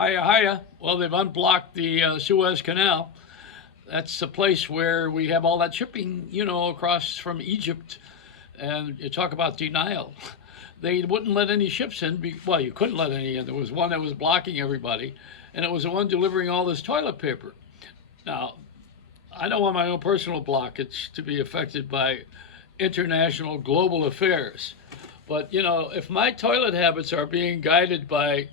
Hiya, hiya. Well, they've unblocked the Suez Canal. That's the place where we have all that shipping, across from Egypt. And you talk about denial. They wouldn't let any ships in. Well, you couldn't let any in. There was one that was blocking everybody, and it was the one delivering all this toilet paper. Now, I don't want my own personal blockage to be affected by international global affairs. But, if my toilet habits are being guided by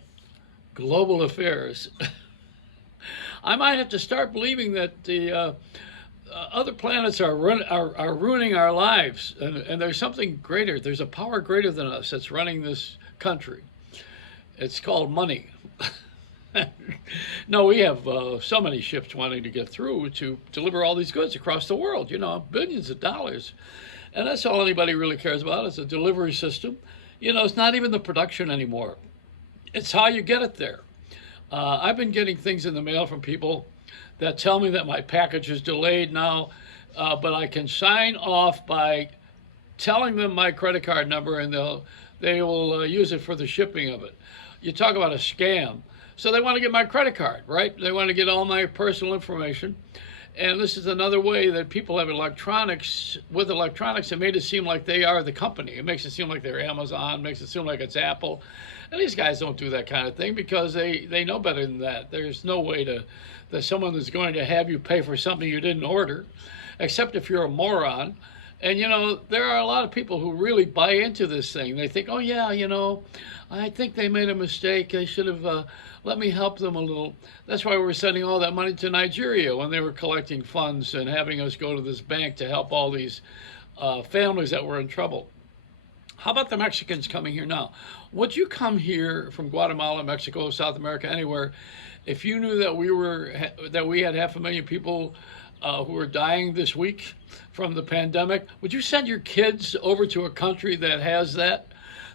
global affairs, I might have to start believing that the other planets are ruining our lives, and there's something greater. There's a power greater than us that's running this country. It's called money. No, we have so many ships wanting to get through to deliver all these goods across the world. Billions of dollars, and that's all anybody really cares about is a delivery system. It's not even the production anymore. It's how you get it there. I've been getting things in the mail from people that tell me that my package is delayed now, but I can sign off by telling them my credit card number, and they will use it for the shipping of it. You talk about a scam. So they want to get my credit card, right? They want to get all my personal information. And this is another way that people have electronics. With electronics, it made it seem like they are the company. It makes it seem like they're Amazon, makes it seem like it's Apple. And these guys don't do that kind of thing because they know better than that. There's no way that someone is going to have you pay for something you didn't order, except if you're a moron. And, there are a lot of people who really buy into this thing. They think, oh, yeah, I think they made a mistake. They should have let me help them a little. That's why we were sending all that money to Nigeria when they were collecting funds and having us go to this bank to help all these families that were in trouble. How about the Mexicans coming here now? Would you come here from Guatemala, Mexico, South America, anywhere, if you knew that we had 500,000 people who are dying this week from the pandemic? Would you send your kids over to a country that has that?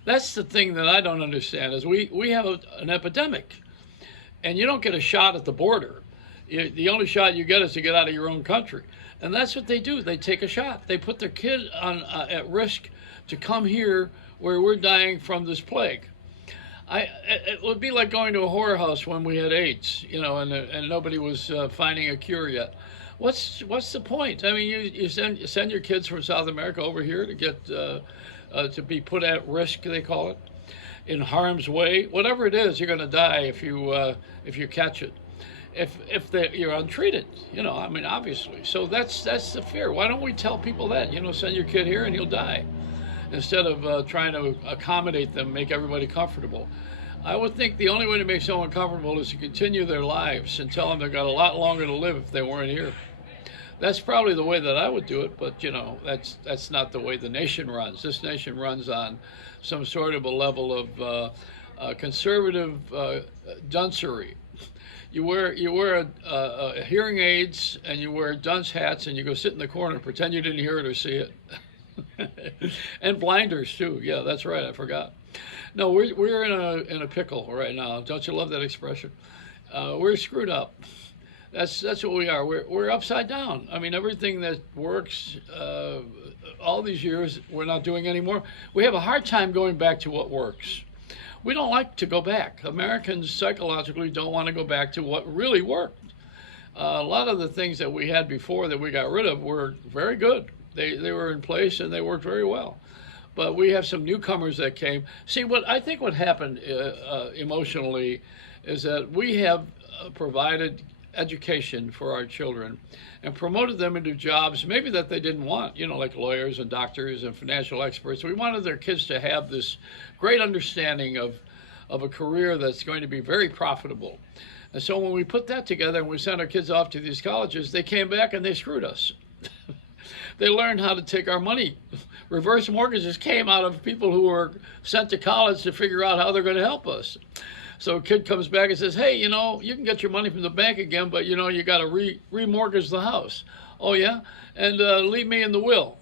That's the thing that I don't understand is we have an epidemic, and you don't get a shot at the border. The only shot you get is to get out of your own country. And that's what they do. They take a shot. They put their kid at risk to come here where we're dying from this plague. It would be like going to a whorehouse when we had AIDS, and nobody was finding a cure yet. What's the point? I mean, you send your kids from South America over here to get to be put at risk, they call it, in harm's way. Whatever it is, you're going to die if you catch it. If you're untreated, obviously. So that's the fear. Why don't we tell people that? Send your kid here and he'll die, instead of trying to accommodate them, make everybody comfortable. I would think the only way to make someone comfortable is to continue their lives and tell them they've got a lot longer to live if they weren't here. That's probably the way that I would do it, but that's not the way the nation runs. This nation runs on some sort of a level of conservative duncery. You wear hearing aids and you wear dunce hats and you go sit in the corner and pretend you didn't hear it or see it. And blinders too. Yeah, that's right. I forgot. No, we're in a pickle right now. Don't you love that expression? We're screwed up. That's what we are. We're upside down. I mean, everything that works all these years, we're not doing anymore. We have a hard time going back to what works. We don't like to go back. Americans psychologically don't want to go back to what really worked. A lot of the things that we had before that we got rid of were very good. They were in place and they worked very well. But we have some newcomers that came. See, what happened emotionally is that we have provided education for our children and promoted them into jobs maybe that they didn't want, like lawyers and doctors and financial experts. We wanted their kids to have this great understanding of a career that's going to be very profitable. And so when we put that together and we sent our kids off to these colleges, they came back and they screwed us. They learned how to take our money. Reverse mortgages came out of people who were sent to college to figure out how they're going to help us. So a kid comes back and says, hey, you can get your money from the bank again, but, you got to remortgage the house. Oh, yeah? And leave me in the will.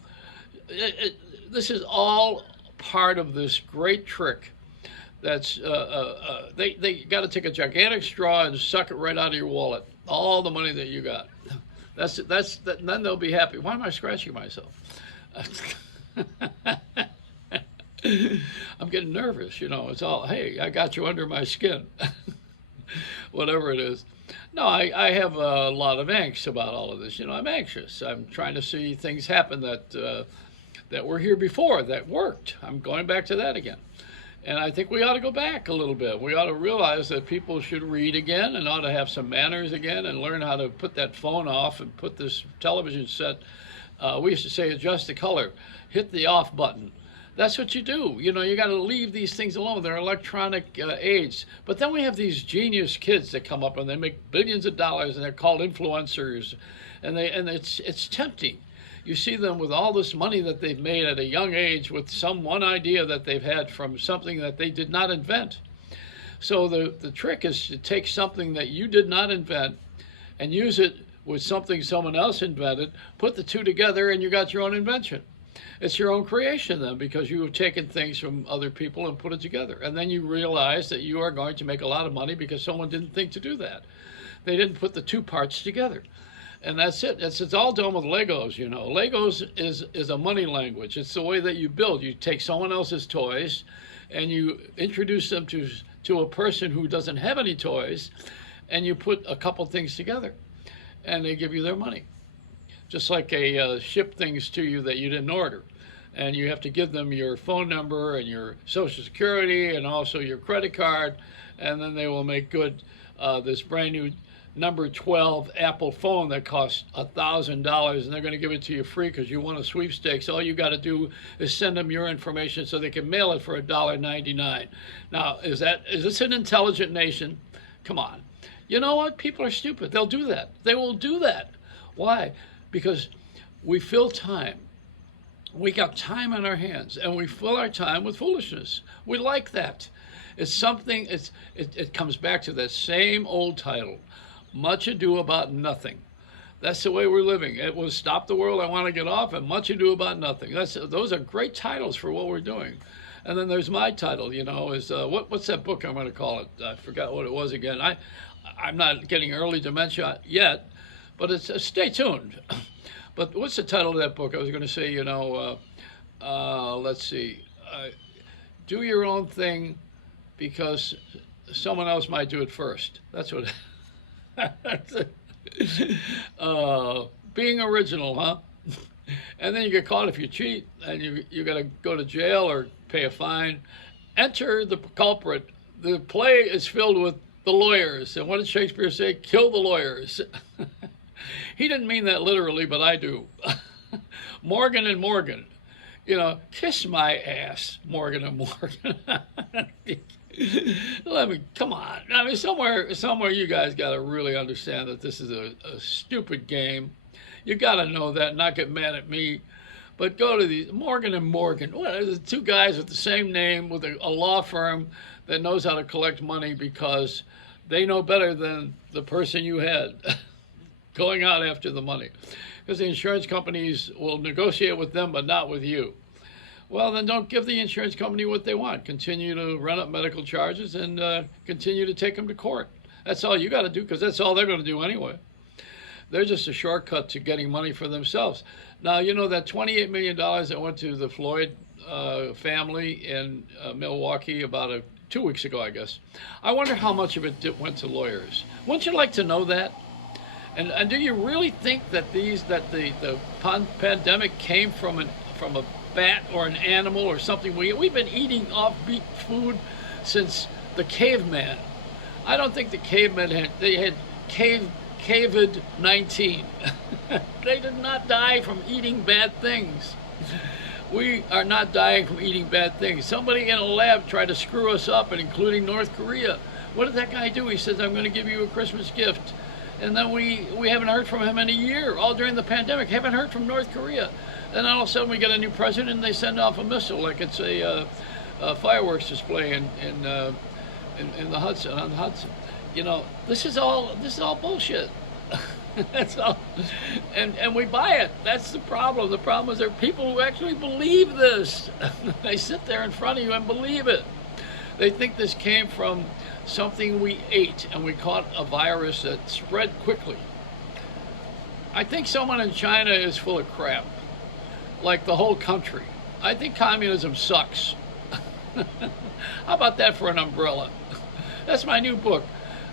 This is all part of this great trick that's, they got to take a gigantic straw and suck it right out of your wallet, all the money that you got. Then they'll be happy. Why am I scratching myself? I'm getting nervous, It's all, hey, I got you under my skin. whatever it is. No, I have a lot of angst about all of this. I'm anxious. I'm trying to see things happen that were here before that worked. I'm going back to that again. And I think we ought to go back a little bit. We ought to realize that people should read again and ought to have some manners again and learn how to put that phone off and put this television set. We used to say adjust the color, hit the off button. That's what you do. You got to leave these things alone. They're electronic age. But then we have these genius kids that come up and they make billions of dollars and they're called influencers, and it's tempting. You see them with all this money that they've made at a young age with some one idea that they've had from something that they did not invent. So the trick is to take something that you did not invent and use it with something someone else invented, put the two together, and you got your own invention. It's your own creation then, because you have taken things from other people and put it together. And then you realize that you are going to make a lot of money because someone didn't think to do that. They didn't put the two parts together. And that's it. It's all done with Legos, Legos is a money language. It's the way that you build. You take someone else's toys and you introduce them to a person who doesn't have any toys, and you put a couple things together and they give you their money. Just like they ship things to you that you didn't order. And you have to give them your phone number and your Social Security and also your credit card, and then they will make good this brand new number 12 Apple phone that costs $1,000, and they're going to give it to you free because you won a sweepstakes. All you got to do is send them your information so they can mail it for $1.99. Now, is this an intelligent nation? Come on. You know what? People are stupid. They'll do that. They will do that. Why? Because we fill time. We got time on our hands, and we fill our time with foolishness. We like that. It's something. It comes back to that same old title. Much Ado About Nothing. That's the way we're living. It was Stop the World, I Want to Get Off, and Much Ado About Nothing. Those are great titles for what we're doing. And then there's my title, is what's that book I'm going to call it? I forgot what it was again. I'm not getting early dementia yet, but it's stay tuned. But what's the title of that book? I was going to say, let's see. Do your own thing because someone else might do it first. That's what. Being original, huh? And then you get caught if you cheat, and you got to go to jail or pay a fine. Enter the culprit. The play is filled with the lawyers. And what did Shakespeare say? Kill the lawyers. He didn't mean that literally, but I do. Morgan and Morgan. Kiss my ass, Morgan and Morgan. Come on. I mean, somewhere you guys got to really understand that this is a stupid game. You got to know that, not get mad at me. But go to these Morgan and Morgan. What are the two guys with the same name with a law firm that knows how to collect money because they know better than the person you had going out after the money. Because the insurance companies will negotiate with them, but not with you. Well, then don't give the insurance company what they want. Continue to run up medical charges and continue to take them to court. That's all you got to do, because that's all they're going to do anyway. They're just a shortcut to getting money for themselves. Now, that $28 million that went to the Floyd family in Milwaukee about 2 weeks ago, I guess. I wonder how much of it went to lawyers. Wouldn't you like to know that? And do you really think that the pandemic came from a bat or an animal or something? We've been eating offbeat food since the caveman. I don't think the cavemen had COVID-19. They did not die from eating bad things. We are not dying from eating bad things. Somebody in a lab tried to screw us up, and including North Korea. What did that guy do? He says, I'm going to give you a Christmas gift. And then we haven't heard from him in a year, all during the pandemic. Haven't heard from North Korea. Then all of a sudden we get a new president and they send off a missile like it's a fireworks display in the Hudson, on the Hudson. This is all bullshit. That's all. And we buy it. That's the problem. The problem is there are people who actually believe this. They sit there in front of you and believe it. They think this came from something we ate and we caught a virus that spread quickly. I think someone in China is full of crap, like the whole country. I think communism sucks. How about that for an umbrella? That's my new book.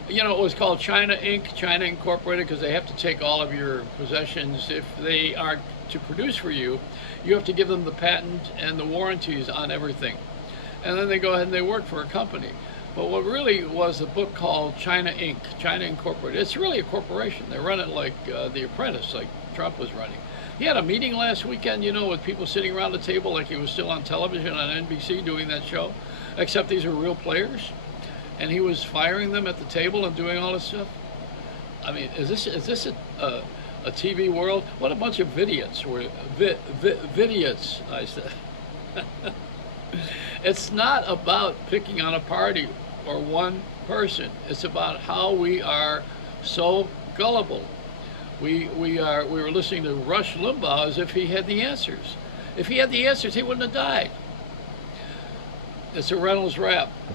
You know, it was called China Inc., China Incorporated, because they have to take all of your possessions. If they aren't to produce for you, you have to give them the patent and the warranties on everything. And then they go ahead and they work for a company. But what really was a book called China Inc., China Incorporated. It's really a corporation. They run it like The Apprentice, like Trump was running. He had a meeting last weekend, you know, with people sitting around the table like he was still on television on NBC doing that show, except these are real players. And he was firing them at the table and doing all this stuff. I mean, is this a TV world? What a bunch of idiots were idiots, I said. It's not about picking on a party or one person. It's about how we are so gullible. We were listening to Rush Limbaugh as if he had the answers. If he had the answers, he wouldn't have died. It's a Reynolds Wrap.